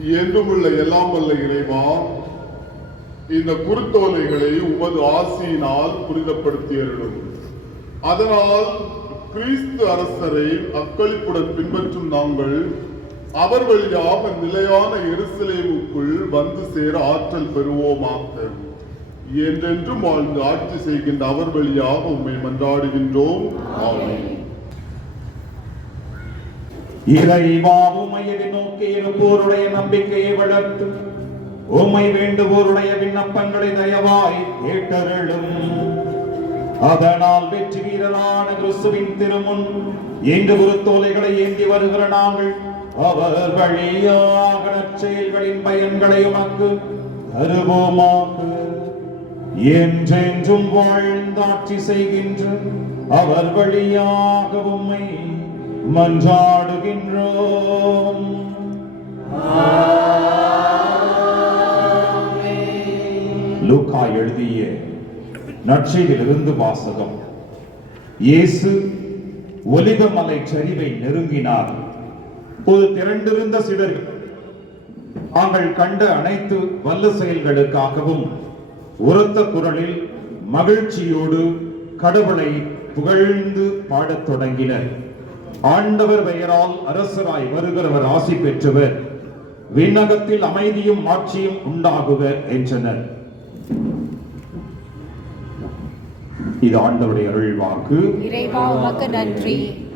என்றுமுள்ள எல்லாம் வல்ல இறைவா இந்த குருத்தோலைகளை உமது ஆசியினால் புனிதப்படுத்தியருளும். அதனால் கிறிஸ்து அரசரை அக்களிப்புடன் பின்பற்றும் நாங்கள் அவர் வழியாக நிலையான எருசலேமுக்குள் வந்து சேர ஆற்றல் பெறுவோமாக. என்றென்றும் வாழ்ந்து ஆட்சி செய்கின்ற அவர் வழியாக உண்மை மன்றாடுகின்றோம். ஆமென். இறைவா உம்மை நோக்கி இருப்போருடைய நம்பிக்கையை வளர்த்து உம்மை வேண்டுவோருடைய விண்ணப்பங்களை தயவாய் கேட்டருளும் அதனால் வெற்றி வீரரான கிறிஸ்துவின் திருமுன் இன்று குருத்தோலைகளை ஏந்தி வருகிற நாங்கள் அவர் வழியாக செயல்களின் பயன்களை உமக்கு தருவோமாக. என்றென்றும் வாழ்ந்தாட்சி செய்கின்ற அவர் வழியாக உம்மை மன்றாடுகின்றோம் லூக்கா எழுதிய நற்செய்திலிருந்து வாசகம். இயேசு ஒலிவமலை சரிவை நெருங்கினார். ஒரு திரண்டிருந்த சிலர்கள் தாங்கள் கண்ட அனைத்து வல்ல செயல்களுக்காகவும் உரத்த குரலில் மகிழ்ச்சியோடு கடவுளை புகழ்ந்து பாடத் தொடங்கினர். ஆண்டவர் பெயரால் அரசராய் வருகிறவர் ஆசி பெற்றவர். விண்ணகத்தில் அமைதியும் ஆட்சியும் உண்டாகுக என்றனர். இது ஆண்டவருடைய அருள்வாக்கு. வாக்கு நன்றி.